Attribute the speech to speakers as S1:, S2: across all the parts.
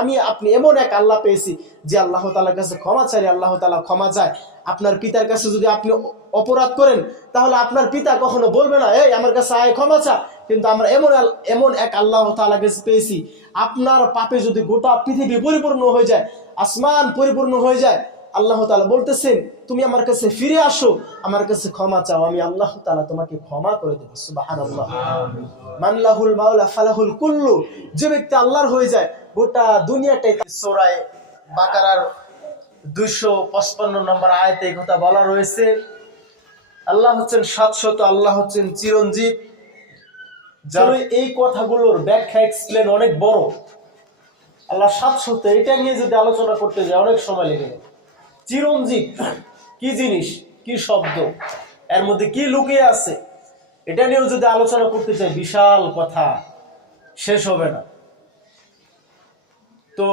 S1: আমি, আপনি এমন এক আল্লাহ পেয়েছি যে আল্লাহ তালার কাছে ক্ষমা চাই আল্লাহ তালা ক্ষমা চায়। আপনার পিতার কাছে যদি আপনি অপরাধ করেন, তাহলে আপনার পিতা কখনো বলবে না, এই, আমার কাছে আয়, ক্ষমা চা। কিন্তু আমরা এমন এমন এক আল্লাহ তালা কাছে পেয়েছি, আপনার পাপে যদি গোটা পৃথিবী পরিপূর্ণ হয়ে যায়, আসমান পরিপূর্ণ হয়ে যায় আল্লাহ তালা বলতেছেন তুমি আমার কাছে ফিরে আসো আমার কাছে ক্ষমা চাও আমি আল্লাহ তালা তোমাকে ক্ষমা করে দেবো। সুবাহান আল্লাহ মানলাহুল মাওলা ফালাহুল কুল্লু যে ব্যক্তি আল্লাহর হয়ে যায় গোটা দুনিয়াটাই সোরায় বাকারার দুইশো পঁচপান্ন নম্বর আয়তে কথা বলা রয়েছে। আল্লাহ হচ্ছেন সাতশত আল্লাহ হচ্ছেন চিরঞ্জিত যার এই কথাগুলোর ব্যাখ্যা এক্সপ্লেন অনেক বড়। আল্লাহ সাতশত এটা নিয়ে যদি আলোচনা করতে যায় অনেক সময় লেগে যাবে চিরঞ্জিত। কি জিনিস? কি শব্দ? এর মধ্যে কি লুকিয়ে আছে? এটা নিয়েও যদি আলোচনা করতে চাই, বিশাল কথা। শেষ হবে না। তো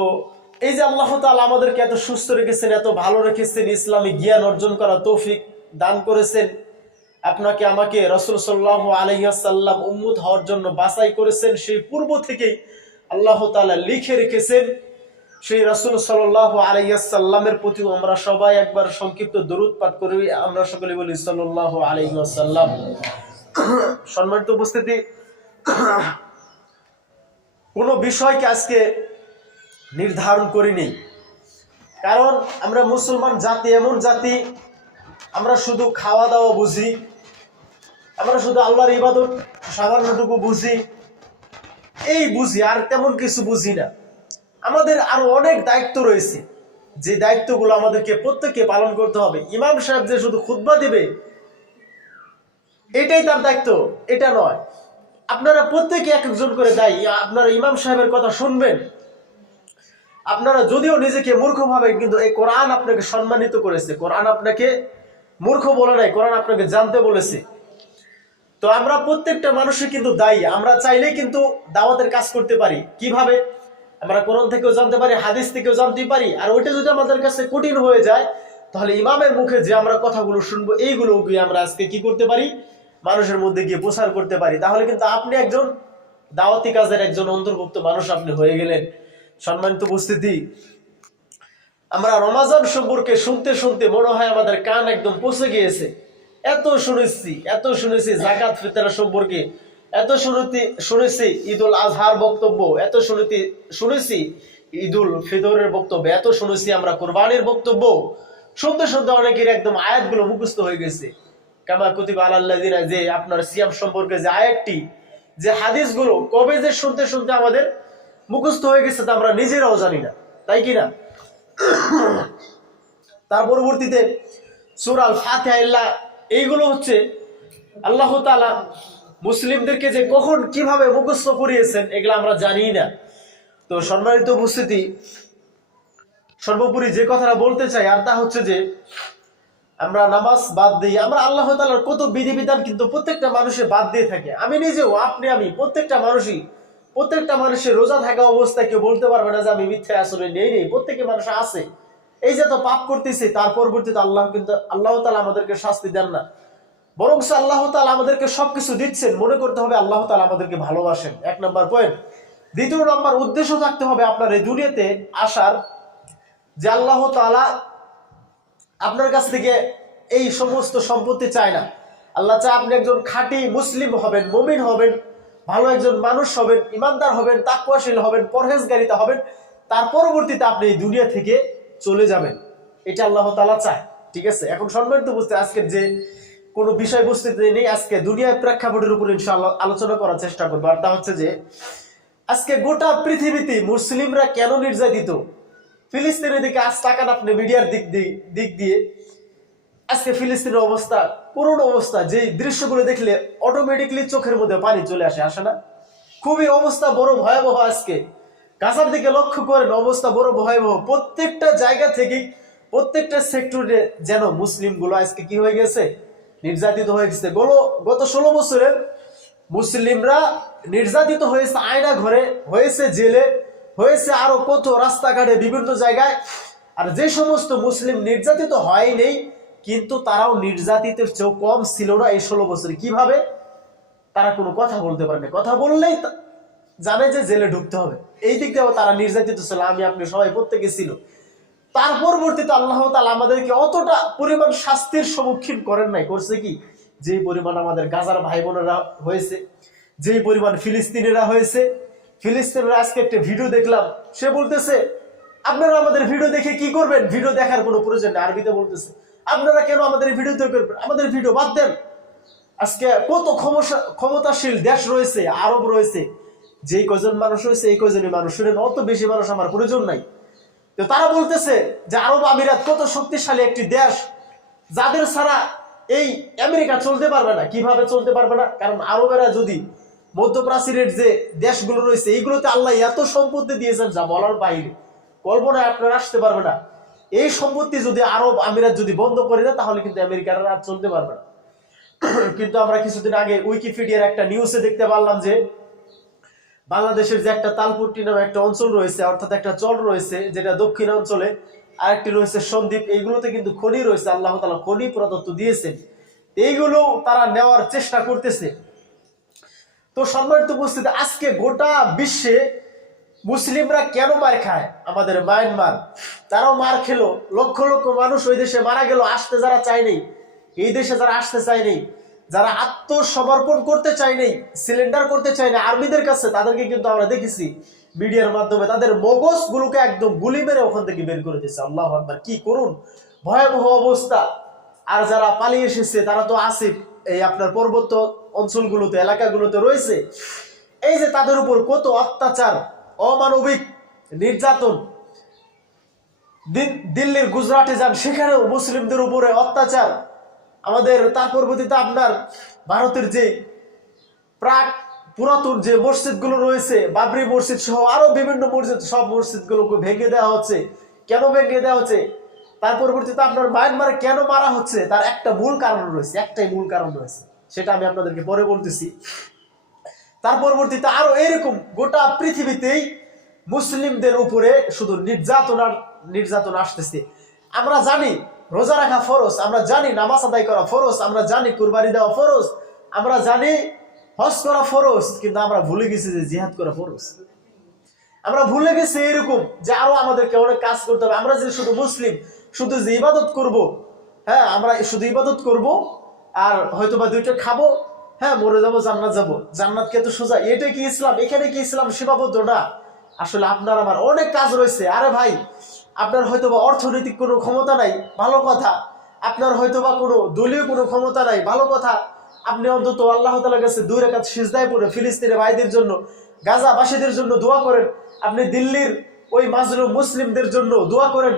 S1: এই যে আল্লাহ তাআলা আমাদেরকে এত সুস্থ রেখেছেন, এত ভালো রেখেছেন, ইসলামী জ্ঞান অর্জন করা তৌফিক দান করেছেন, আপনাকে, আমাকে রসুল সাল্লাহ আলহিহাসাল্লাম উম্মুদ হওয়ার জন্য বাছাই করেছেন, সেই পূর্ব থেকেই আল্লাহ তাআলা লিখে রেখেছেন সেই রসুল সাল্লাহ আলাইসাল্লামের প্রতি আমরা সবাই একবার সংক্ষিপ্ত দরুদ পাঠ করি। আমরা সকলে বলি সাল্লাহ আলাইসাল্লাম সম্মানিত উপস্থিতি, কোনো বিষয়কে আজকে নির্ধারণ করিনি। কারণ আমরা মুসলমান জাতি, এমন জাতি, আমরা শুধু খাওয়া দাওয়া বুঝি, আমরা শুধু আল্লাহর ইবাদত সাধারণটুকু বুঝি, এই বুঝি, আর তেমন কিছু বুঝি না। আমাদের আরও অনেক দায়িত্ব রয়েছে। যে দায়িত্বগুলো আমাদেরকে প্রত্যেককে পালন করতে হবে। ইমাম সাহেব যে শুধু খুতবা দিবে, এটাই তার দায়িত্ব, এটা নয়। আপনারা প্রত্যেকে এক একজন করে দায়ী। আপনারা ইমাম সাহেবের কথা শুনবেন। আপনারা যদিও নিজেকে মূর্খ ভাবেন, কিন্তু এই কোরআন আপনাকে সম্মানিত করেছে। কোরআন আপনাকে মূর্খ বলে নাই, কোরআন আপনাকে জানতে বলেছে। তো আমরা প্রত্যেকটা মানুষই কিন্তু দায়ী। আমরা চাইলেই কিন্তু দাওয়াতের কাজ করতে পারি। কীভাবে? আমরা কোরআন থেকেও জানতে পারি, হাদিস থেকেও জানতে পারি, আর ওইটা যদি আমাদের কাছে কঠিন হয়ে যায়, তাহলে ইমামের মুখে যে আমরা কথাগুলো শুনব, এইগুলো গিয়ে আমরা আজকে কি করতে পারি? মানুষের মধ্যে গিয়ে প্রচার করতে পারি। তাহলে কিন্তু আপনি একজন দাওয়াতি কাজের একজন অন্তর্ভুক্ত মানুষ আপনি হয়ে গেলেন। সম্মানিত উপস্থিতি, আমরা রমাজান সম্পর্কে শুনতে শুনতে মনে হয় আমাদের কান একদম পচে গিয়েছে। এত শুনেছি এত শুনেছি জাকাত ফিতরা সম্পর্কে। এত শুনেছি শুনেছি ঈদুল আজহার বক্তব্য, এত শুনেছি শুনেছি ঈদুল ফিতরের বক্তব্য, এত শুনেছি আমরা কোরবানির বক্তব্য। শুনতে শুনতে অনেকের একদম আয়াতগুলো মুখস্থ হয়ে গেছে। কামা কুতিব আলাল্লাযিনা যে আপনার সিয়াম সম্পর্কে যে আয়াতটি, যে হাদিসগুলো কবে যে শুনতে শুনতে আমাদের মুখস্থ হয়ে গেছে তা আমরা নিজেরাও জানি না। তাই কি না? তার পরবর্তীতে সুর আল ফাতিহা এইগুলো হচ্ছে আল্লাহ তাআলা মুসলিমদেরকে যে কখন কীভাবে মুখস্থ করিয়েছেন, এগুলো আমরা জানি না। তো সম্মানিত উপস্থিতি, সর্বোপরি যে কথাটা বলতে চাই, আর তা হচ্ছে যে, আমরা নামাজ বাদ দিই আমরা আল্লাহ তালার কত বিধিবিধান কিন্তু প্রত্যেকটা মানুষের বাদ দিয়ে থাকে। আমি নিজেও, আপনি আমি, প্রত্যেকটা মানুষই, প্রত্যেকটা মানুষের রোজা থাকা অবস্থায় কেউ বলতে পারবে না যে আমি মিথ্যা আসলে নেই নেই। প্রত্যেকে মানুষ আছে। এই যে তো পাপ করতেছে, তার পরবর্তীতে আল্লাহ কিন্তু, আল্লাহ তালা আমাদেরকে শাস্তি দেন না। বরং আল্লাহ তালা আমাদেরকে সবকিছু দিচ্ছেন, মনে করতে হবে আল্লাহ তালা আমাদেরকে ভালোবাসেন। এক নম্বর পয়েন্ট দ্বিতীয় নম্বর উদ্দেশ্য থাকতে হবে আপনার এই দুনিয়াতে আসার, যে আল্লাহ তালা আপনার কাছ থেকে এই সমস্ত সম্পত্তি চায় না। আল্লাহ চায় আপনি একজন খাঁটি মুসলিম হবেন, মমিন হবেন, ভালো একজন মানুষ হবেন, ইমানদার হবেন তাকুয়াশীল হবেন, পরহেজগারিতা হবেন। তার পরবর্তীতে আপনি এই দুনিয়া থেকে চলে যাবেন। এটা আল্লাহ তালা চায়, ঠিক আছে? এখন সম্মানিত বুঝতে আজকের যে কোনো বিষয়বস্তুতে নেই, আজকে দুনিয়ার প্রেক্ষাপটের উপর ইনশাআল্লাহ আলোচনা করার চেষ্টা করব। আর তা হচ্ছে যে, আজকে গোটা পৃথিবীতে মুসলিমরা কেন নির্যাতিত? ফিলিস্তিনের দিকে আজ তাকান আপনি মিডিয়ার দিক দিয়ে দিক দিয়ে। আজকে ফিলিস্তিনের অবস্থা, করুণ অবস্থা যে দৃশ্যগুলো দেখলে অটোমেটিকলি চোখের মধ্যে পানি চলে আসে আসে না? খুবই অবস্থা বড় ভয়াবহ আজকে। গাজার দিকে লক্ষ্য করেন, অবস্থা বড় ভয়াবহ। প্রত্যেকটা জায়গা থেকে প্রত্যেকটা সেক্টরে যেন মুসলিমগুলো আজকে কি হয়ে গেছে? নির্যাতিত হয়ে গেছে গলো- গত ষোলো বছরে মুসলিমরা নির্যাতিত হয়েছে আয়না ঘরে, হয়েছে জেলে, হয়েছে আরও কত রাস্তাঘাটে বিভিন্ন জায়গায়। আর যে সমস্ত মুসলিম নির্যাতিত হয়নি, কিন্তু তারাও নির্যাতিতের চেয়েও কম ছিল না এই ষোলো বছরে। কীভাবে? তারা কোনো কথা বলতে পারে না। কথা বললেই জানে যে জেলে ঢুকতে হবে। এই দিক দিয়েও তারা নির্যাতিত ছিল। আমি আপনি সবাই প্রত্যেকে ছিল। তার পরবর্তীতে আল্লাহ তালা আমাদেরকে অতটা পরিমাণ শাস্তির সম্মুখীন করেন নাই। করছে কি? যে পরিমাণ আমাদের গাজার ভাই বোনেরা হয়েছে, যে পরিমাণ ফিলিস্তিনিরা হয়েছে, ফিলিস্তিনিরা আজকে একটা ভিডিও দেখলাম, সে বলতেছে, আপনারা আমাদের ভিডিও দেখে কি করবেন? ভিডিও দেখার কোনো প্রয়োজন নেই। আরবিতে বলতেছে, আপনারা কেন আমাদের ভিডিও তৈরি করবেন? আমাদের ভিডিও বাদ দেন। আজকে কত ক্ষমতা ক্ষমতাশীল দেশ রয়েছে, আরব রয়েছে, যেই কজন মানুষ রয়েছে, এই কজনই মানুষ। শুনেন, অত বেশি মানুষ আমার প্রয়োজন নাই। তো তারা বলতেছে যে আরব আমিরাত কত শক্তিশালী একটি দেশ যাদের ছাড়া এই আমেরিকা চলতে পারবে না। কীভাবে চলতে পারবে না? কারণ আরবেরা যদি মধ্যপ্রাচীরের যে দেশগুলো রয়েছে, এইগুলোতে আল্লাহ এত সম্পত্তি দিয়েছেন যা বলার বাইরে। কল্পনায় আপনারা আসতে পারবে না। এই সম্পত্তি যদি আরব আমিরাত যদি বন্ধ করে দেয়, তাহলে কিন্তু আমেরিকার আর চলতে পারবে না। কিন্তু আমরা কিছুদিন আগে উইকিপিডিয়ার একটা নিউজে দেখতে পারলাম যে বাংলাদেশের যে একটা তালপুট্টি নামে একটা অঞ্চল রয়েছে, অর্থাৎ একটা চল রয়েছে, যেটা দক্ষিণ অঞ্চলে আরেকটি রয়েছে সন্দ্বীপ, এইগুলোতে কিন্তু খনি রয়েছে, আল্লাহ তালা খনি প্রদত্ত দিয়েছেন। এইগুলো তারা নেওয়ার চেষ্টা করতেছে। তো সম্মানিত উপস্থিতি, আজকে গোটা বিশ্বে মুসলিমরা কেন মার খায়? আমাদের মায়ানমার, তারাও মার খেলো। লক্ষ লক্ষ মানুষ ওই দেশে মারা গেল, আসতে যারা চায়নি এই দেশে যারা আসতে চায়নি যারা আত্মসমর্পণ করতে চায়নি সিলিন্ডার করতে চায়নি আর্মিদের কাছে তাদেরকে কিন্তু আমরা দেখেছি মিডিয়ার মাধ্যমে তাদের মগজগুলোকে একদম গুলি মেরে ওখান থেকে বের করে দিয়েছে। আল্লাহ আকবার, কি করুন? ভয়াবহ অবস্থা। আর যারা পালিয়ে এসেছে, তারা তো আসে এই আপনার পর্বত অঞ্চলগুলোতে, এলাকাগুলোতে রয়েছে। এই যে তাদের উপর কত অত্যাচার, অমানবিক নির্যাতন। দিল্লির, গুজরাটে যান, সেখানেও মুসলিমদের উপরে অত্যাচার। আমাদের তার পরবর্তীতে আপনার ভারতের যে প্রাক পুরাতন যে মসজিদগুলো রয়েছে, বাবরি মসজিদ সহ আরও বিভিন্ন মসজিদ, সব মসজিদগুলোকে ভেঙে দেওয়া হচ্ছে। কেন ভেঙে দেওয়া হচ্ছে? তার পরবর্তীতে আপনার মায়ানমারে কেন মারা হচ্ছে? তার একটা মূল কারণ রয়েছে, একটাই মূল কারণ রয়েছে, সেটা আমি আপনাদেরকে পরে বলতেছি। তার পরবর্তীতে আরও এরকম গোটা পৃথিবীতেই মুসলিমদের উপরে শুধু নির্যাতন আর নির্যাতন আসতেছে। আমরা জানি রোজা রাখা ফরজ, আমরা জানি নামাজ আদায় করা ফরজ, আমরা জানি কুরবানি দেওয়া ফরজ, আমরা জানি হজ করা ফরজ, কিন্তু আমরা ভুলে গেছি যে জিহাদ করা ফরজ। আমরা ভুলে গেছি এরকম যে আরও আমাদেরকে অনেক কাজ করতে হবে। আমরা যে শুধু মুসলিম, শুধু যে ইবাদত করব হ্যাঁ আমরা শুধু ইবাদত করব আর হয়তো বা দুইটা খাব হ্যাঁ মরে যাব, জান্নাত যাব। জান্নাত কে তো সোজা, এটা কি ইসলাম? এখানে কি ইসলাম সীমাবদ্ধ না? আসলে আপনার আমার অনেক কাজ রয়েছে। আরে ভাই আপনার হয়তো বা অর্থনৈতিক কোনো ক্ষমতা নাই, ভালো কথা। আপনার হয়তো বা কোনো দলীয় কোনো ক্ষমতা নাই, ভালো কথা। আপনি অন্তত আল্লাহ তালার কাছে দুই রেখাত সিজদায় পড়ে ফিলিস্তিনের ভাইদের জন্য, গাজাবাসীদের জন্য দোয়া করেন। আপনি দিল্লির ওই মাজলুম মুসলিমদের জন্য দোয়া করেন।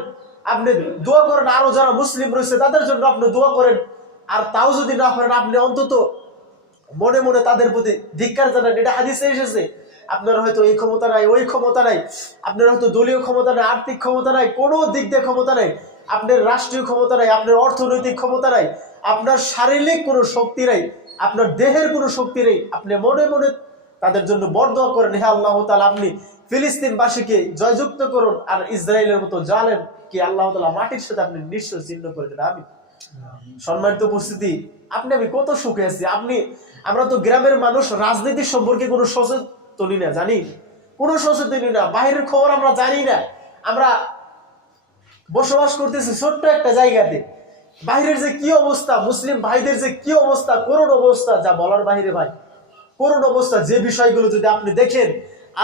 S1: আপনি দোয়া করেন আরও যারা মুসলিম রয়েছে তাদের জন্য আপনি দোয়া করেন। আর তাও যদি না করেন, আপনি অন্তত মনে মনে তাদের প্রতি ধিক্কার জানান। এটা হাদিসে এসেছে। আপনার হয়তো এই ক্ষমতা নাই ওই ক্ষমতা নাই। আপনার হয়তো দলীয় ক্ষমতা নাই আর্থিক ক্ষমতা নাই কোনো দিক দিয়ে ক্ষমতা নাই। আপনার রাষ্ট্রীয় ক্ষমতা নাই আপনার অর্থনৈতিক ক্ষমতা নাই আপনার শারীরিক কোনো শক্তি নাই আপনার দেহের কোনো শক্তি নেই। আপনি মনে মনে তাদের জন্য বরদোয়া করেন হে আল্লাহ তালা আপনি ফিলিস্তিনবাসীকে জয়যুক্ত করুন আর ইসরায়েলের মতো জালেন কি আল্লাহ তালা মাটির সাথে আপনি নিশ্চয় চিহ্ন করে দেন আমি সম্মানিত উপস্থিতি আপনি আমি কত সুখে আছি। আপনি আমরা তো গ্রামের মানুষ রাজনীতি সম্পর্কে কোনো সচেতনই না, জানি। কোনো সচেতনই না, বাইরের খবর আমরা জানি না। আমরা বসবাস করতেছি ছোট্ট একটা জায়গাতে। বাইরের যে কি অবস্থা, মুসলিম ভাইদের যে কি অবস্থা, করুণ অবস্থা, যা বলার বাহিরে ভাই। করুণ অবস্থা, যে বিষয়গুলো যদি আপনি দেখেন,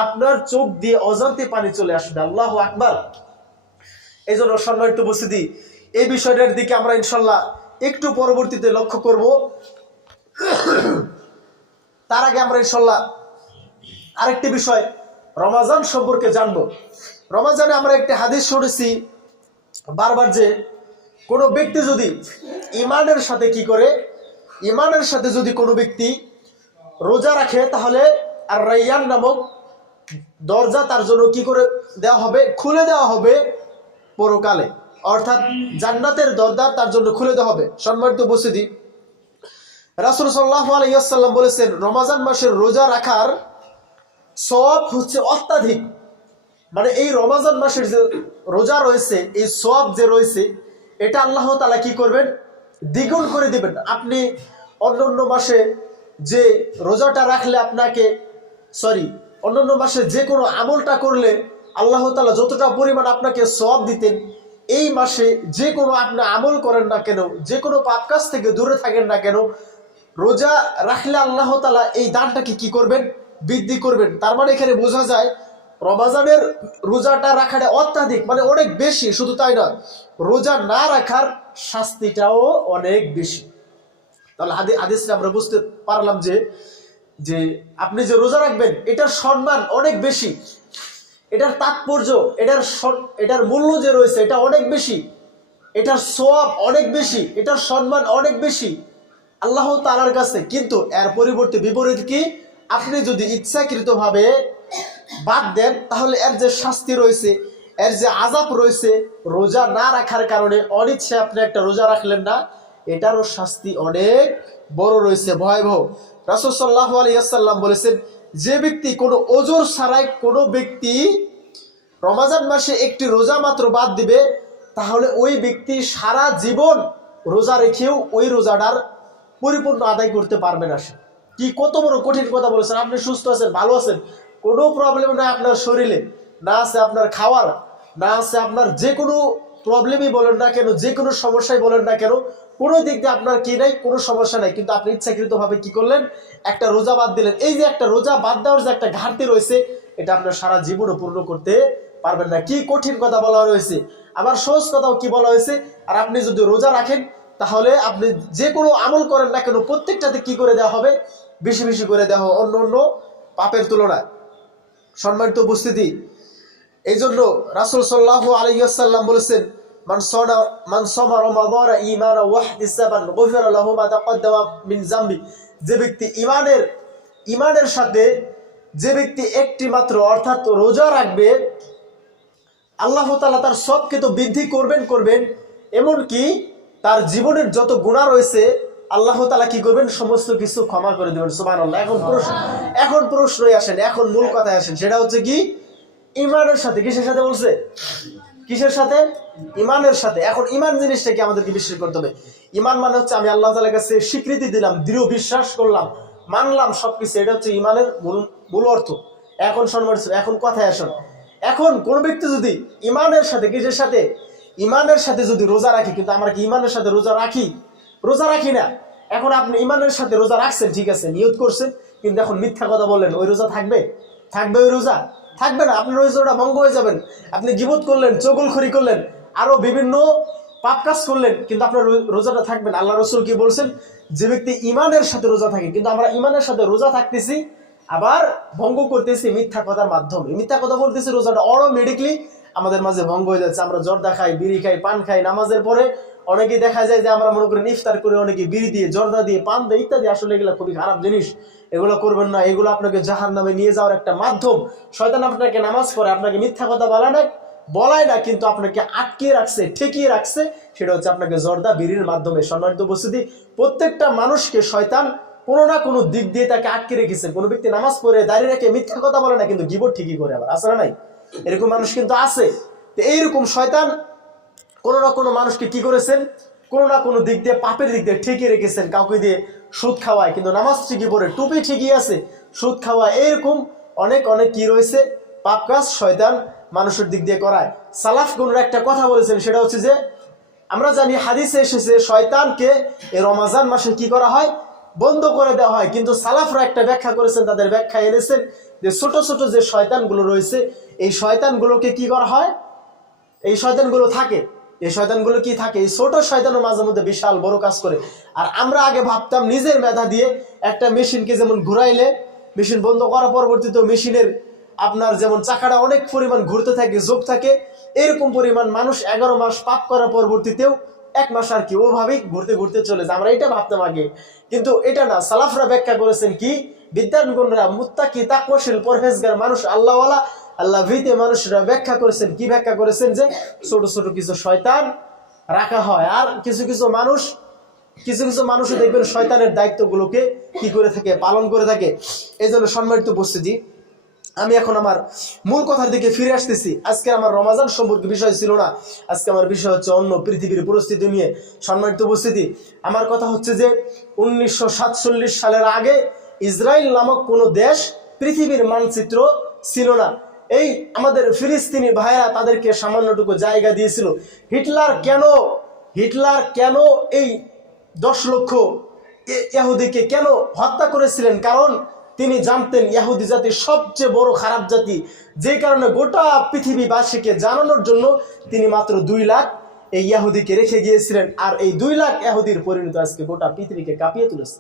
S1: আপনার চোখ দিয়ে অজান্তে পানি চলে আসবে, আল্লাহ আকবার। এই জন্য সম্মানিত উপস্থিতি, এই বিষয়টার দিকে আমরা ইনশাল্লাহ একটু পরবর্তীতে লক্ষ্য করব। তার আগে আমরা ইনশাল্লাহ আরেকটি বিষয়, রমাজান সম্পর্কে জানব। রমাজানে আমরা একটি হাদিস শুনেছি, বারবার যে কোনো ব্যক্তি যদি ইমানের সাথে কি করে, ইমানের সাথে যদি কোনো ব্যক্তি রোজা রাখে, তাহলে আর রাইয়ান নামক দরজা তার জন্য কি করে দেওয়া হবে? খুলে দেওয়া হবে পরকালে। অর্থাৎ জান্নাতের দরজা তার জন্য খুলে দেওয়া হবে। সম্মানিত উপস্থিতি, রাসুল সাল্লাহ আলাইসাল্লাম বলেছেন, রমাজান মাসের রোজা রাখার সব হচ্ছে অত্যাধিক। মানে এই রমাজান মাসের যে রোজা রয়েছে, এই সব যে রয়েছে, এটা আল্লাহ তালা কি করবেন? দ্বিগুণ করে দিবেন। আপনি অন্য অন্য মাসে যে রোজাটা রাখলে আপনাকে সরি অন্যান্য মাসে যে কোনো আমলটা করলে আল্লাহ তালা যতটা পরিমাণ আপনাকে সব দিতেন, এই মাসে যে কোনো আপনি আমল করেন না কেন, যে কোনো পাপ কাজ থেকে দূরে থাকেন না কেন, রোজা রাখলে আল্লাহ তালা এই দানটাকে কি করবেন? বৃদ্ধি করবেন। তার মানে এখানে বোঝা যায় রমাজানের রোজাটা রাখাটা অত্যাধিক মানে অনেক বেশি, শুধু তাই নয়। রোজা না রাখার শাস্তিটাও অনেক বেশি। তাহলে হাদি হাদিসে আমরা বুঝতে পারলাম যে যে আপনি যে রোজা রাখবেন, এটার সম্মান অনেক বেশি। এটার তাৎপর্য, এটার এটার মূল্য যে রয়েছে, এটা অনেক বেশি। এটার সোয়াব অনেক বেশি, এটার সম্মান অনেক বেশি। আল্লাহ তালার কাছে, কিন্তু এর পরিবর্তে বিপরীত কি? আপনি যদি ইচ্ছাকৃতভাবে বাদ দেন, তাহলে এর যে শাস্তি রয়েছে, এর যে আজাব রয়েছে, রোজা না রাখার কারণে অনিচ্ছে আপনি একটা রোজা রাখলেন না, এটারও শাস্তি অনেক বড় রয়েছে। ভয়াবহ। রাসুল সাল্লাহ আলিয়াল্লাম বলেছেন, যে ব্যক্তি কোনো ওজোর ছাড়াই কোনো ব্যক্তি রমাজান মাসে একটি রোজা মাত্র বাদ দিবে, তাহলে ওই ব্যক্তি সারা জীবন রোজা রেখেও ওই রোজাটার পরিপূর্ণ আদায় করতে পারবে না সে। কি কত বড় কঠিন কথা বলেছেন? আপনি সুস্থ আছেন, ভালো আছেন? কোনো প্রবলেম নাই আপনার শরীরে, না আছে আপনার খাওয়ার, না আছে আপনার যে কোনো প্রবলেমই বলেন না কেন, যে কোনো সমস্যাই বলেন না কেন, কোনো দিক দিয়ে আপনার কি নাই, কোনো সমস্যা নাই। কিন্তু আপনি ইচ্ছাকৃতভাবে কি করলেন? একটা রোজা বাদ দিলেন। এই যে একটা রোজা বাদ দেওয়ার যে একটা ঘাটতি রয়েছে, এটা আপনার সারা জীবনও পূর্ণ করতে পারবেন না। কি কঠিন কথা বলা রয়েছে আবার সহজ কথাও কি বলা হয়েছে? আর আপনি যদি রোজা রাখেন তাহলে আপনি যে কোনো আমল করেন না কেন, প্রত্যেকটাতে কি করে দেওয়া হবে? বেশি বেশি করে দেওয়া হবে, অন্য অন্য পাপের তুলনায়। সম্মানিত উপস্থিতি এই জন্য রাসুল সাল্লাহ আলাইসাল্লাম বলেছেন যে ব্যক্তি ঈমানের ঈমানের সাথে যে ব্যক্তি একটি মাত্র, অর্থাৎ রোজা রাখবে, আল্লাহ তাআলা তার সবকে তো বৃদ্ধি করবেন করবেন। এমনকি তার জীবনের যত গুণা রয়েছে, আল্লাহ তালা কি করবেন? সমস্ত কিছু ক্ষমা করে দেবেন, সুবহানাল্লাহ। এখন প্রশ্ন, এখন প্রশ্নই আসেন, এখন মূল কথায় আসেন, সেটা হচ্ছে কি? ইমানের সাথে, কিসের সাথে বলছে? কিসের সাথে? ইমানের সাথে। এখন ইমান জিনিসটাকে আমাদেরকে বিশ্বাস করতে হবে। ইমান মানে হচ্ছে আমি আল্লাহ তালার কাছে স্বীকৃতি দিলাম, দৃঢ় বিশ্বাস করলাম, মানলাম সবকিছু, এটা হচ্ছে ইমানের মূল মূল অর্থ। এখন সম্মান এখন কথায় আসুন। এখন কোন ব্যক্তি যদি ইমানের সাথে, কিসের সাথে? ইমানের সাথে যদি রোজা রাখি, কিন্তু আমরা কি ইমানের সাথে রোজা রাখি? রোজা রাখি না। এখন আপনি ইমানের সাথে রোজা রাখছেন, ঠিক আছে, নিয়ত করছেন, কিন্তু এখন মিথ্যা কথা বললেন, ওই রোজা থাকবে? থাকবে ওই রোজা? থাকবে না, আপনার রোজাটা ভঙ্গ হয়ে যাবেন। আপনি গিবত করলেন, চগলখড়ি করলেন, আরও বিভিন্ন পাপ কাজ করলেন, কিন্তু আপনার রোজাটা থাকবে না। আল্লাহ রসুল কি বলছেন? যে ব্যক্তি ইমানের সাথে রোজা থাকে, কিন্তু আমরা ইমানের সাথে রোজা থাকতেছি, আবার ভঙ্গ করতেছি মিথ্যা কথার মাধ্যমে। মিথ্যা কথা বলতেছি, রোজাটা অটোমেটিকলি আমাদের মাঝে ভঙ্গ হয়ে যাচ্ছে, আমরা জর্দা খাই, বিড়ি খাই, পান খাই, নামাজের পরে অনেকে দেখা যায় যে আমরা মনে করি ইফতার করে অনেকে বিড়ি দিয়ে, জর্দা দিয়ে, পান দেয় ইত্যাদি, আসলে এগুলো খুবই খারাপ জিনিস। এগুলো করবেন না, এগুলো আপনাকে জাহান নামে নিয়ে যাওয়ার একটা মাধ্যম। শয়তান আপনাকে নামাজ পড়ে, আপনাকে মিথ্যা কথা বলা না বলায় না, কিন্তু আপনাকে আটকিয়ে রাখছে, ঠেকিয়ে রাখছে, সেটা হচ্ছে আপনাকে জর্দা বিড়ির মাধ্যমে সম্মানিত উপস্থিতি। প্রত্যেকটা মানুষকে শয়তান কোনো না কোনো দিক দিয়ে তাকে আটকে রেখেছে। কোনো ব্যক্তি নামাজ পড়ে, দাঁড়িয়ে রেখে মিথ্যা কথা বলে না, কিন্তু গিবর ঠিকই করে আবার আসলে নাই? এরকম মানুষ কিন্তু আছে। এইরকম শয়তান কোনো না কোনো মানুষকে কি করেছেন? কোনো না কোনো দিক দিয়ে, পাপের দিক দিয়ে ঠিকই রেখেছেন, কাউকে দিয়ে সুদ খাওয়ায়। কিন্তু নামাজ ঠিকই পড়ে, টুপি ঠিকই আছে, সুদ খাওয়া এইরকম অনেক অনেক কি রয়েছে? পাপ কাজ শয়তান মানুষের দিক দিয়ে করায়। সালাফ গুনরা একটা কথা বলেছেন, সেটা হচ্ছে যে, আমরা জানি হাদিসে এসেছে, শয়তানকে এই রমাজান মাসে কি করা হয়? বন্ধ করে দেওয়া হয়। কিন্তু সালাফরা একটা ব্যাখ্যা করেছেন, তাদের ব্যাখ্যা এনেছেন যে ছোট ছোট যে শয়তানগুলো রয়েছে, এই শয়তানগুলোকে কি করা হয়? এই শয়তানগুলো থাকে। এই শয়তানগুলো কি থাকে? এই ছোট শয়তানও মাঝে মধ্যে বিশাল বড় কাজ করে। আর আমরা আগে ভাবতাম নিজের মেধা দিয়ে একটা মেশিনকে যেমন ঘুরাইলে, মেশিন বন্ধ করার পরবর্তীতে মেশিনের আপনার যেমন চাকাটা অনেক পরিমাণ ঘুরতে থাকে যোগ থাকে, এরকম পরিমাণ মানুষ এগারো মাস পাপ করার পরবর্তীতেও এক মাস আর কি ওভাবেই ঘুরতে ঘুরতে চলে যায়। আমরা এটা ভাবতাম আগে। কিন্তু এটা না, সালাফরা ব্যাখ্যা করেছেন কি বিদ্যানগণরা মুত্তাকি তাকওয়াশীল পরহেজগার মানুষ, আল্লাহওয়ালা। আল্লাহ ভিতে মানুষরা ব্যাখ্যা করেছেন। কি ব্যাখ্যা করেছেন যে, ছোট ছোট কিছু শয়তান রাখা হয়। আর কিছু কিছু মানুষ, কিছু কিছু মানুষও দেখবেন শয়তানের দায়িত্বগুলোকে কি করে থাকে, পালন করে থাকে। এই জন্য সম্মানিত উপস্থিতি, আমি এখন আমার মূল কথার দিকে ফিরে আসতেছি। আজকে আমার রমাজান সম্পর্কে বিষয় ছিল না। আজকে আমার বিষয় হচ্ছে অন্য পৃথিবীর পরিস্থিতি নিয়ে সম্মানিত উপস্থিতি। আমার কথা হচ্ছে যে, উনিশশো সাতচল্লিশ সালের আগে ইসরায়েল নামক কোনো দেশ পৃথিবীর মানচিত্র ছিল না। এই আমাদের ফিলিস্তিনি ভাইরা তাদেরকে সামান্যটুকু জায়গা দিয়েছিল। হিটলার কেন হিটলার কেন এই দশ লক্ষ ইহুদিকে কেন হত্যা করেছিলেন? কারণ তিনি জানতেন ইহুদি জাতি সবচেয়ে বড় খারাপ জাতি। যে কারণে গোটা পৃথিবীবাসীকে জানানোর জন্য তিনি মাত্র দুই লাখ এই ইয়াহুদিকে রেখে গিয়েছিলেন। আর এই দুই লাখ ইয়াহুদির পরিণত আজকে গোটা পৃথিবীকে কাঁপিয়ে তুলেছে।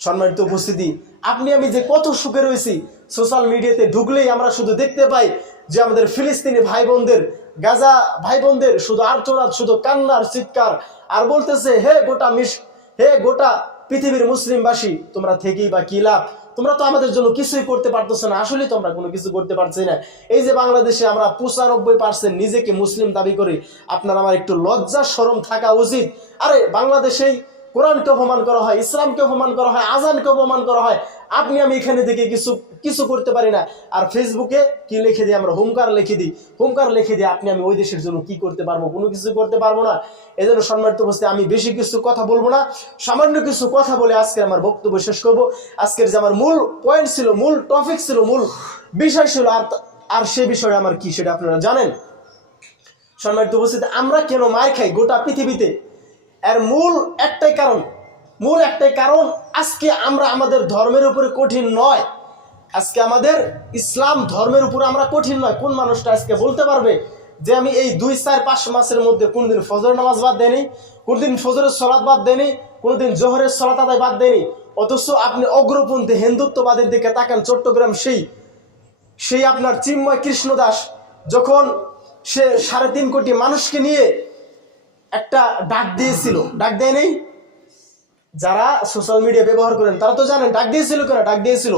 S1: সম্মানিত উপস্থিতি, আপনি, আমি যে কত সুখে রয়েছি সোশ্যাল মিডিয়াতে ঢুকলেই আমরা শুধু দেখতে পাই যে আমাদের ফিলিস্তিনি ভাই বোনদের গাজা ভাই বোনদের শুধু আর্তনাদ, শুধু কান্নার চিৎকার, আর বলতেছে, হে গোটা মিস হে গোটা পৃথিবীর মুসলিমবাসী, তোমরা থেকেই বা কি লাভ? তোমরা তো আমাদের জন্য কিছুই করতে পারতেছো না আসলে তো আমরা কোনো কিছু করতে পারছি না। এই যে বাংলাদেশে আমরা পঁচানব্বই পার্সেন্ট নিজেকে মুসলিম দাবি করি, আপনার আমার একটু লজ্জা সরম থাকা উচিত। আরে, বাংলাদেশেই কোরআনকে অপমান করা হয়, ইসলামকে অপমান করা হয়, আজানকে অপমান করা হয়, আপনি আমি এখানে থেকে কিছু কিছু করতে পারি না। আর ফেসবুকে কি লিখে দিই আমরা? হুমকার লিখে দিই। হুমকার লিখে দিই আপনি আমি ওই দেশের জন্য কি করতে পারব? কোনো কিছু করতে পারব না। এই জন্য সম্মানিত উপস্থিতি, আমি বেশি কিছু কথা বলব না। সামান্য কিছু কথা বলে আজকে আমার বক্তব্য শেষ করব। আজকের যে আমার মূল পয়েন্ট ছিল, মূল টপিক ছিল, মূল বিষয় ছিল, আর আর সে বিষয়ে আমার কি সেটা আপনারা জানেন? সম্মানিত উপস্থিতি, আমরা কেন মার খাই গোটা পৃথিবীতে? এর মূল একটাই কারণ, মূল একটাই কারণ আজকে আমরা আমাদের ধর্মের উপরে কঠিন নয়। আজকে আমাদের ইসলাম ধর্মের উপরে আমরা কঠিন নয়। কোন মানুষটা আজকে বলতে পারবে যে আমি এই দুই, চার, পাঁচ মাসের মধ্যে কোনোদিন ফজর নামাজ বাদ দেয়নি, কোনোদিন ফজরের সলাৎ বাদ দেয়নি, কোনোদিন জোহরের সলাত আদায় বাদ দেয়নি, অথচ আপনি অগ্রপন্থী হিন্দুত্ববাদের দিকে তাকান, চট্টগ্রাম সেই সেই আপনার চিন্ময় কৃষ্ণদাস যখন সে সাড়ে তিন কোটি মানুষকে নিয়ে একটা ডাক দিয়েছিল। ডাক দেয় নেই? যারা সোশ্যাল মিডিয়া ব্যবহার করেন, তারা তো জানেন, ডাক দিয়েছিল কেন? ডাক দিয়েছিল।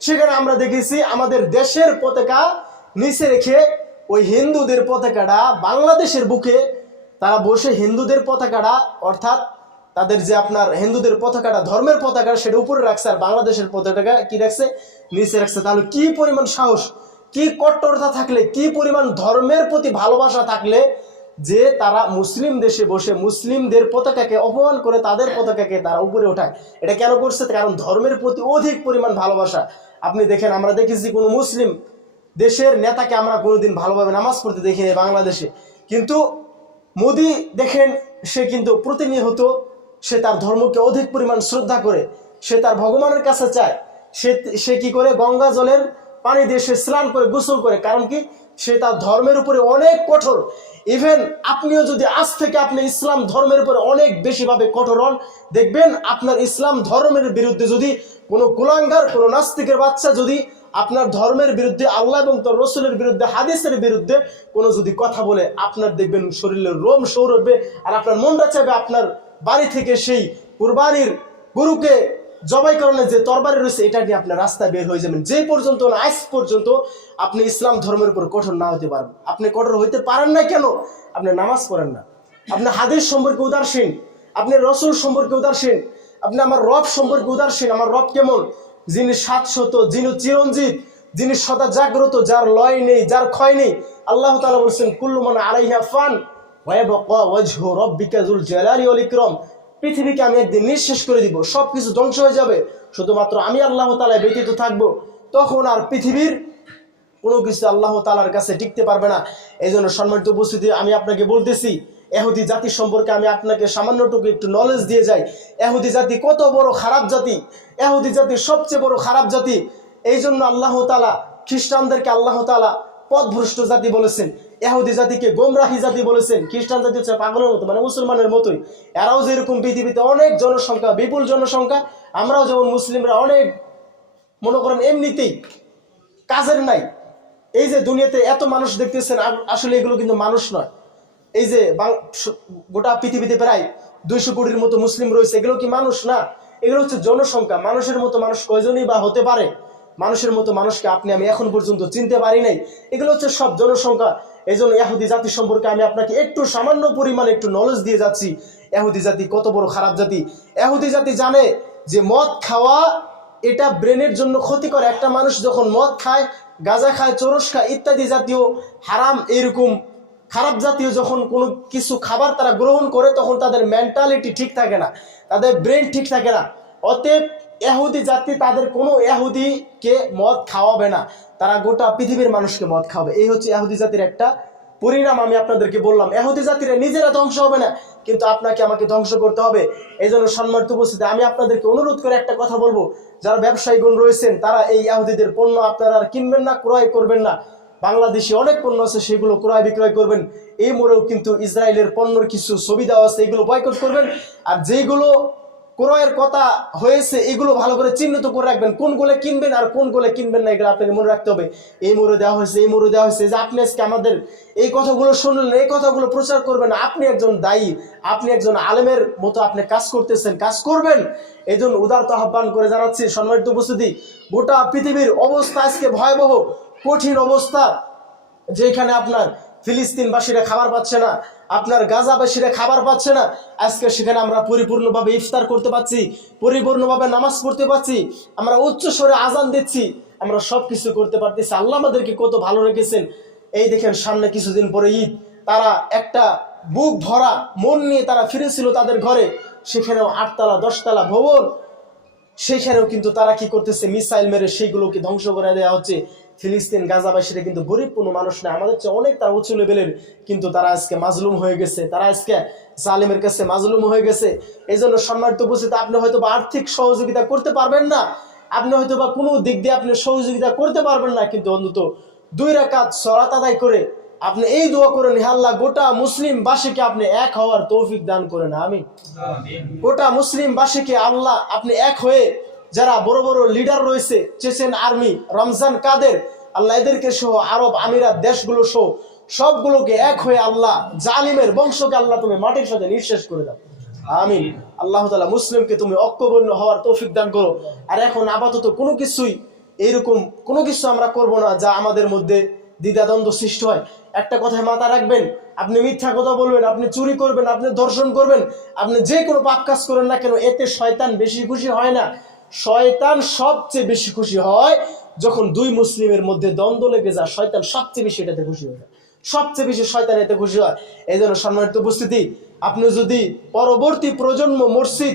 S1: সেখানে আমরা দেখেছি আমাদের দেশের পতাকা নিচে রেখে ওই হিন্দুদের পতাকাটা বাংলাদেশের বুকে, তারা বসে হিন্দুদের পতাকাটা, অর্থাৎ তাদের যে আপনার হিন্দুদের পতাকাটা, ধর্মের পতাকা সেটা উপরে রাখছে আর বাংলাদেশের পতাকা কি রাখছে? নিচে রাখছে। তাহলে কি পরিমাণ সাহস, কি কট্টরতা থাকলে, কি পরিমাণ ধর্মের প্রতি ভালোবাসা থাকলে যে তারা মুসলিম দেশে বসে মুসলিমদের পতাকাকে অপমান করে তাদের পতাকাকে তারা উপরে ওঠায়। এটা কেন করছে? কারণ ধর্মের প্রতি অধিক পরিমাণ ভালোবাসা। আপনি দেখেন, আমরা দেখেছি কোনো মুসলিম দেশের নেতাকে আমরা কোনোদিন ভালোভাবে নামাজ পড়তে দেখিনি বাংলাদেশে। কিন্তু মোদি দেখেন, সে কিন্তু প্রতিনিয়ত সে তার ধর্মকে অধিক পরিমাণ শ্রদ্ধা করে, সে তার ভগবানের কাছে চায়। সে সে কি করে? গঙ্গা জলের পানি দিয়ে সে স্নান করে, গোসল করে। কারণ কি? সে তার ধর্মের উপরে অনেক কঠোর। ইভেন আপনিও যদি আজ থেকে আপনি ইসলাম ধর্মের উপরে অনেক বেশিভাবে কঠোর হন, দেখবেন আপনার ইসলাম ধর্মের বিরুদ্ধে যদি কোনো কুলাঙ্গার, কোনো নাস্তিকের বাচ্চা যদি আপনার ধর্মের বিরুদ্ধে, আল্লাহ এবং তোর রসুলের বিরুদ্ধে, হাদিসের বিরুদ্ধে কোনো যদি কথা বলে, আপনার দেখবেন শরীরের রোম সৌর উঠবে আর আপনার মনটা চাইবে আপনার বাড়ি থেকে সেই কুরবানির গরুকে জবাইকরণে যে তরবারি রয়েছে, এটা নিয়ে আপনার রাস্তায় বের হয়ে যাবেন। যে পর্যন্ত না, আজ পর্যন্ত আপনি ইসলাম ধর্মের উপর কঠোর না হতে পারবেন। আপনি কঠোর হইতে পারেন না কেন? আপনি নামাজ পড়েন না। আপনি হাদিস সম্পর্কে উদাসীন। আপনি রসুল সম্পর্কে উদাসীন। আপনি আমার রব সম্পর্কে উদাসীন। আমার রব কেমন? যিনি শাশ্বত যিনি চিরঞ্জিত, যিনি সদা জাগ্রত, যার লয় নেই, যার ক্ষয় নেই। আল্লাহ তাআলা বলছেন, কুল্লু মান আলাইহা ফান পৃথিবীকে আমি একদিন নিঃশেষ করে দিব সব কিছু ধ্বংস হয়ে যাবে। শুধুমাত্র আমি আল্লাহ তালায় ব্যতীত থাকব। তখন আর পৃথিবীর কোনো কিছু আল্লাহ তালার কাছে টিকতে পারবে না। এই জন্য সম্মানিত উপস্থিতি, আমি আপনাকে বলতেছি, এহুদি জাতি সম্পর্কে আমি আপনাকে সামান্যটুকু একটু নলেজ দিয়ে যাই। এহুদি জাতি কত বড় খারাপ জাতি, এহুদি জাতি সবচেয়ে বড় খারাপ জাতি। এই জন্য আল্লাহ তালা খ্রিস্টানদেরকে আল্লাহ তালা পথভ্রষ্ট জাতি বলেছেন। এহুদি জাতিকে গোমরাহি জাতি বলেছেন, খ্রিস্টান জাতি হচ্ছে পাগলের মতো মানে মুসলমানের মতোই। এরাও যেরকম পৃথিবীতে অনেক জনসংখ্যা, বিপুল জনসংখ্যা, আমরাও যেমন মুসলিমরা অনেক, মনে করেন এমনিতেই কাজের নাই। এই যে দুনিয়াতে এত মানুষ দেখতেছেন আসলে এগুলো কিন্তু মানুষ নয়। এই যে গোটা পৃথিবীতে প্রায় দুইশো কোটির মতো মুসলিম রয়েছে, এগুলো কি মানুষ? না। এগুলো হচ্ছে জনসংখ্যা। মানুষের মতো মানুষ কয়জনই বা হতে পারে? মানুষের মতো মানুষকে আপনি আমি এখন পর্যন্ত চিনতে পারি নাই। এগুলো হচ্ছে সব জনসংখ্যা। এই জন্য এহুদি জাতি সম্পর্কে আমি আপনাকে একটু সামান্য পরিমাণ একটু নলেজ দিয়ে যাচ্ছি। এহুদি জাতি কত বড় খারাপ জাতি? এহুদি জাতি জানে যে মদ খাওয়া এটা ব্রেনের জন্য ক্ষতিকর। একটা মানুষ যখন মদ খায়, গাঁজা খায় চরস খায় ইত্যাদি জাতীয় হারাম এরকম খারাপ জাতীয় যখন কোনো কিছু খাবার তারা গ্রহণ করে, তখন তাদের মেন্টালিটি ঠিক থাকে না। তাদের ব্রেন ঠিক থাকে না। অতএব এহুদি জাতি তাদের কোনো এহুদিকে মদ খাওয়াবে না। তারা গোটা পৃথিবীর মানুষকে মদ খাওয়াবে। এই হচ্ছে এহুদি জাতির একটা পরিণাম আমি আপনাদেরকে বললাম। এহুদি জাতিরা নিজেরা ধ্বংস হবে না, কিন্তু আপনাকে আমাকে ধ্বংস করতে হবে। এই জন্য সম্মানিত উপস্থিতি, আমি আপনাদেরকে অনুরোধ করে একটা কথা বলব। যারা ব্যবসায়ীগণ রয়েছেন, তারা এই এহুদিদের পণ্য আপনারা আর কিনবেন না, ক্রয় করবেন না। বাংলাদেশে অনেক পণ্য আছে, সেগুলো ক্রয় বিক্রয় করবেন। এই মোড়েও কিন্তু ইসরায়েলের পণ্যর কিছু সুবিধা আছে, এগুলো বয়কট করবেন। আর যেগুলো ক্রয়ের কথা হয়েছে, এগুলো ভালো করে চিহ্নিত করে রাখবেন। কোনগুলো কিনবেন আর কোনগুলো কিনবেন না, এগুলো আপনাকে মনে রাখতে হবে। এই মোড়ে দেওয়া হয়েছে, এই মোড়ে দেওয়া হয়েছে। যে আপনি আজকে আমাদের এই কথাগুলো শুনলেন, এই কথাগুলো প্রচার করবেন আপনি একজন দায়ী, আপনি একজন আলেমের মতো আপনি কাজ করতেছেন, কাজ করবেন। এই জন্য উদারত আহ্বান করে জানাচ্ছি, সম্মানিত উপস্থিতি, গোটা পৃথিবীর অবস্থা আজকে ভয়াবহ, কঠিন অবস্থা, যেখানে আপনার ফিলিস্তিনবাসীরা খাবার পাচ্ছে না, আপনার গাজাবাসীরা খাবার পাচ্ছে না। আজকে সেখানে আমরা পরিপূর্ণভাবে ইফতার করতে পারছি, পরিপূর্ণভাবে নামাজ পড়তে পারছি, আমরা উচ্চ স্বরে আজান দিচ্ছি, আমরা সব কিছু করতে পারতেছি। আল্লাহ আমাদেরকে কত ভালো রেখেছেন। এই দেখেন, সামনে কিছুদিন পরে ঈদ, তারা একটা বুক ভরা মন নিয়ে তারা ফিরেছিল তাদের ঘরে। সেখানেও আটতলা, দশতলা ভবন, সেখানেও কিন্তু তারা কি করতেছে? মিসাইল মেরে সেইগুলোকে ধ্বংস করে দেওয়া হচ্ছে। ফিলিস্তিন গাজাবাসীরা কিন্তু গরিব কোনো মানুষ না আমাদের চেয়ে অনেক তারা উঁচু লেভেলের কিন্তু তারা আজকে মাজলুম হয়ে গেছে তারা আজকে জালিমের কাছে মাজলুম হয়ে গেছে। এই জন্য সম্মানিত উপস্থিত আপনি হয়তো বা আর্থিক সহযোগিতা করতে পারবেন না আপনি হয়তো বা কোনো দিক দিয়ে আপনি সহযোগিতা করতে পারবেন না কিন্তু অন্তত দুই রাকাত সরাত আদায় করে আপনি এই দোয়া করেন হে আল্লাহ গোটা মুসলিম বাসীকে আপনি এক হওয়ার তৌফিক দান করেন আমি গোটা মুসলিম বাসীকে আল্লাহ আপনি এক হয়ে যারা বড় বড় লিডার রয়েছে, চেচেন আর্মি রমজান কাদের, আল্লাহ এদেরকে সহ আরব আমিরাত দেশগুলো সহ সবগুলোকে এক হয়ে আল্লাহ জালিমের বংশকে আল্লাহ তুমি মাটির সাথে নিঃশেষ করে দাও। আমিন। আল্লাহ তালা মুসলিমকে তুমি ঐক্যবন্য হওয়ার তৌফিক দান করো। আর এখন আপাতত কোনো কিছুই এইরকম কোনো কিছু আমরা করব না যা আমাদের মধ্যে দ্বিধাদ্বন্দ্ব সৃষ্টি হয়। একটা কথায় মাথা রাখবেন, আপনি মিথ্যা কথা বলবেন, আপনি চুরি করবেন, আপনি দর্শন করবেন, আপনি যে কোনো পাপ কাজ করেন না কেন, এতে শয়তান বেশি খুশি হয় না। শয়তান সবচেয়ে বেশি খুশি হয় যখন দুই মুসলিমের মধ্যে দ্বন্দ্ব লেগে যায়, শয়তান সবচেয়ে বেশি এটাতে খুশি হয়ে যায়। সবচেয়ে বেশি শয়তান এতে খুশি হয়। এই জন্য সম্মানিত উপস্থিতি, আপনি যদি পরবর্তী প্রজন্ম মসজিদ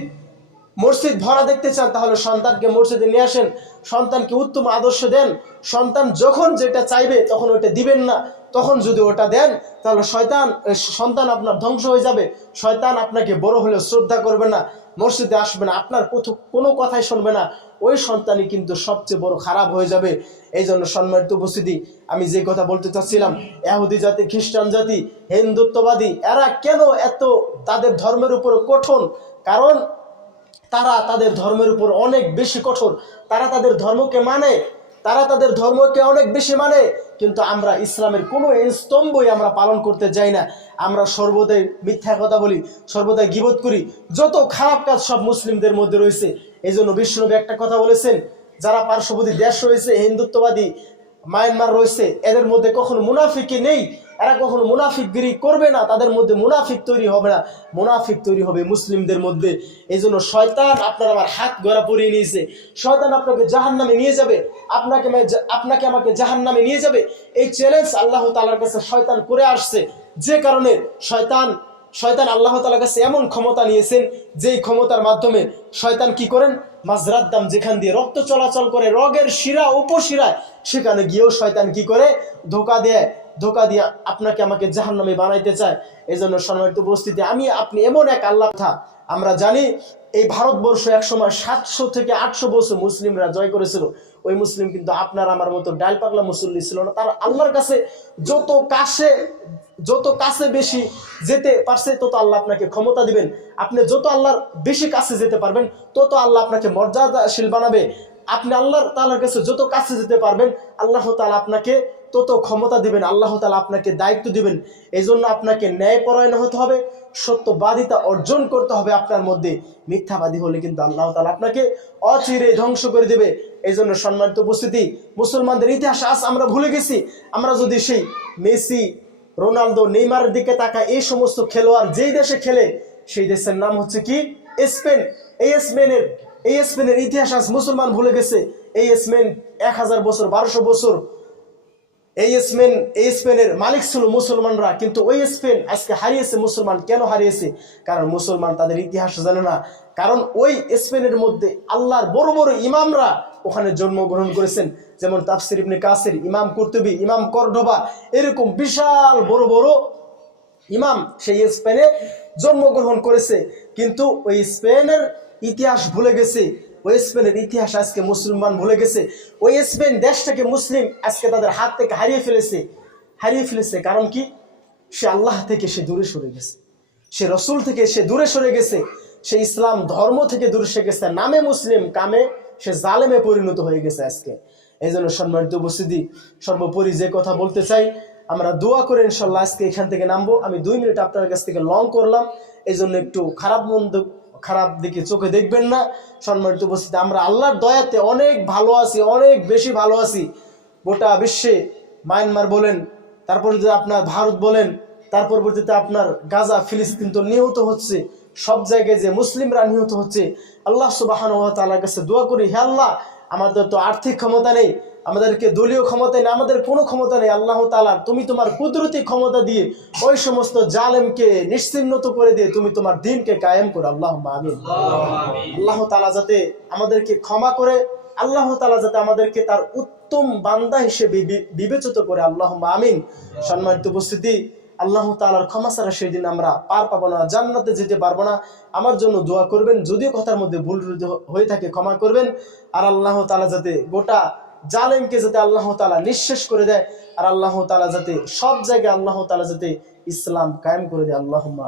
S1: মসজিদ ভরা দেখতে চান, তাহলে সন্তানকে মসজিদে নিয়ে আসেন। সন্তানকে উত্তম আদর্শ দেন। সন্তান যখন যেটা চাইবে, তখন ওটা দিবেন না। তখন যদি ওটা দেন, তাহলে শয়তান সন্তান আপনার ধ্বংস হয়ে যাবে। শয়তান আপনাকে বড় হলে শ্রদ্ধা করবে না। মসজিদে আসবে না, আপনার কোথ- কোনো কথাই শুনবে না। ওই সন্তানই কিন্তু সবচেয়ে বড় খারাপ হয়ে যাবে। এই জন্য সম্মানিত উপস্থিতি, আমি যে কথা বলতে চাচ্ছিলাম, এহুদি জাতি, খ্রিস্টান জাতি, হিন্দুত্ববাদী, এরা কেন এত তাদের ধর্মের উপর কঠোর? কারণ তারা তাদের ধর্মের উপর অনেক বেশি কঠোর। তারা তাদের ধর্মকে মানে তারা তাদের ধর্মকে অনেক বেশি মানে। কিন্তু আমরা ইসলামের কোনো স্তম্ভই আমরা পালন করতে যাই না। আমরা সর্বদাই মিথ্যা কথা বলি, সর্বদাই গিবোধ করি। যত খারাপ কাজ সব মুসলিমদের মধ্যে রয়েছে। এই জন্য বিষ্ণুনবী একটা কথা বলেছেন, যারা পার্শ্ববর্তী দেশ রয়েছে, হিন্দুত্ববাদী মায়ানমার রয়েছে, এদের মধ্যে কখনো মুনাফিকি নেই। এরা কখনো মুনাফিকগিরি করবে না, তাদের মধ্যে মুনাফিক তৈরি হবে না। মুনাফিক তৈরি হবে মুসলিমদের মধ্যে। এই জন্য শয়তান আপনার আমার হাত গড়া পরিয়ে নিয়েছে। শয়তান আপনাকে জাহান নামে নিয়ে যাবে। আপনাকে আপনাকে আমাকে জাহান নামে নিয়ে যাবে। এই চ্যালেঞ্জ আল্লাহ তালার কাছে শয়তান করে আসছে। যে কারণে শয়তান শয়তান আল্লাহ তালার কাছে এমন ক্ষমতা নিয়েছেন, যেই ক্ষমতার মাধ্যমে শয়তান কি করেন? মাজরাদ্দাম যেখান দিয়ে রক্ত চলাচল করে, রগের শিরা, উপশিরায়, সেখানে গিয়েও শয়তান কি করে? ধোকা দেয়। ধোকা দিয়ে আপনাকে আমাকে জাহান্নামে বানাইতে চায়। এই জন্য সম্মানিত উপস্থিতি, আমি, আপনি এমন এক আল্লাহ থা আমরা জানি এই ভারতবর্ষ একসময় সাতশো থেকে আটশো বছর মুসলিমরা জয় করেছিল। ওই মুসলিম কিন্তু আপনার আমার মতো ডাল পাগলা মুসল্লি ছিল না। তার আল্লাহর কাছে যত কাছে যত কাছে বেশি যেতে পারছে, তত আল্লাহ আপনাকে ক্ষমতা দিবেন। আপনি যত আল্লাহর বেশি কাছে যেতে পারবেন, তত আল্লাহ আপনাকে মর্যাদাশীল বানাবে। আপনি আল্লাহর তালার কাছে যত কাছে যেতে পারবেন, আল্লাহ তালা আপনাকে তত ক্ষমতা দিবেন, আল্লাহ তালা আপনাকে দায়িত্ব দিবেন। এই জন্য আপনাকে ন্যায়পরায়ণ হতে হবে, সত্যবাদিতা অর্জন করতে হবে আপনার মধ্যে। মিথ্যাবাদী হলে কিন্তু আল্লাহ তালা আপনাকে অচিরে ধ্বংস করে দেবে। এই জন্য সম্মানিত উপস্থিতি, মুসলমানদের ইতিহাস আজ আমরা ভুলে গেছি। আমরা যদি সেই মেসি রোনালদো নেইমারের দিকে তাকাই এই সমস্ত খেলোয়াড় যেই দেশে খেলে, সেই দেশের নাম হচ্ছে কি? স্পেন। এই স্পেনের এই স্পেনের ইতিহাস আজ মুসলমান ভুলে গেছে। এই স্পেন এক হাজার বছর, বারোশো বছর। এই স্পেন এই স্পেনের মালিক ছিল মুসলমানরা, কিন্তু ওই স্পেন আজকে হারিয়েছে মুসলমান। কেন হারিয়েছে? কারণ মুসলমান তাদের ইতিহাস জানে না। কারণ ওই স্পেনের মধ্যে আল্লাহর বড় বড় ইমামরা ওখানে জন্মগ্রহণ করেছেন, যেমন তাফসির ইবনে কাসির, ইমাম কুর্তুবি, ইমাম করডোবা, এরকম বিশাল বড় বড় ইমাম সেই স্পেনে জন্মগ্রহণ করেছে। কিন্তু ওই স্পেনের ইতিহাস ভুলে গেছে, ওই স্পেনের ইতিহাস আজকে মুসলমান ভুলে গেছে, ওই স্পেন দেশটাকে মুসলিম আজকে তাদের হাত থেকে হারিয়ে ফেলেছে। হারিয়ে ফেলেছে কারণ কি? সে আল্লাহ থেকে সে দূরে সরে গেছে। সে রসুল থেকে সে দূরে সরে গেছে। সে ইসলাম ধর্ম থেকে দূরে সরে গেছে। নামে মুসলিম, কামে সে জালেমে পরিণত হয়ে গেছে আজকে। এই জন্য সম্মানিত উপস্থিতি, সর্বোপরি যে কথা বলতে চাই, আমরা দোয়া করে ইনশাল্লাহ আজকে এখান থেকে নামবো। আমি দুই মিনিট আপনার কাছ থেকে লং করলাম। এই জন্য একটু খারাপ মন্দ, খারাপ দিকে চোখে দেখবেন না। সম্মানিত উপস্থিতি, আমরা আল্লাহর দয়াতে অনেক ভালো আছি, অনেক বেশি ভালো আছি। গোটা বিশ্বে মায়ানমার বলেন তারপর যদি আপনার ভারত বলেন, তার পরবর্তীতে আপনার গাজা, ফিলিস্তিন তো নিহত হচ্ছে। সব জায়গায় যে মুসলিমরা নিহত হচ্ছে, আল্লাহ সুবাহান তাআলার কাছে দোয়া করি, হে আল্লাহ, আমাদের তো আর্থিক ক্ষমতা নেই, আমাদেরকে দলীয় ক্ষমতা নেই, আমাদের কোনো ক্ষমতা নেই, আল্লাহ তালা তুমি তোমার কুদরতি ক্ষমতা দিয়ে ওই সমস্ত জালেমকে নিশ্চিহ্নত করে দিয়ে তুমি তোমার দিনকে কায়েম করো আল্লাহ আমিন। আল্লাহ তালা যাতে আমাদেরকে ক্ষমা করে, আল্লাহ তালা যাতে আমাদেরকে তার উত্তম বান্দা হিসেবে বিবেচিত করে আল্লাহ আমিন। সম্মানিত উপস্থিতি আল্লাহ তালার ক্ষমা ছাড়া সেই দিন আমরা পার পাবো না, জান্নাতে যেতে পারব না। আমার জন্য দোয়া করবেন, যদিও কথার মধ্যে ভুল হয়ে থাকে, ক্ষমা করবেন। আর আল্লাহ তালা যাতে গোটা জালেমকে যাতে আল্লাহ তালা নিঃশেষ করে দেয়, আর আল্লাহ তালা যাতে সব জায়গায় আল্লাহ তালা যাতে ইসলাম কায়েম করে দেয়। আল্লাহ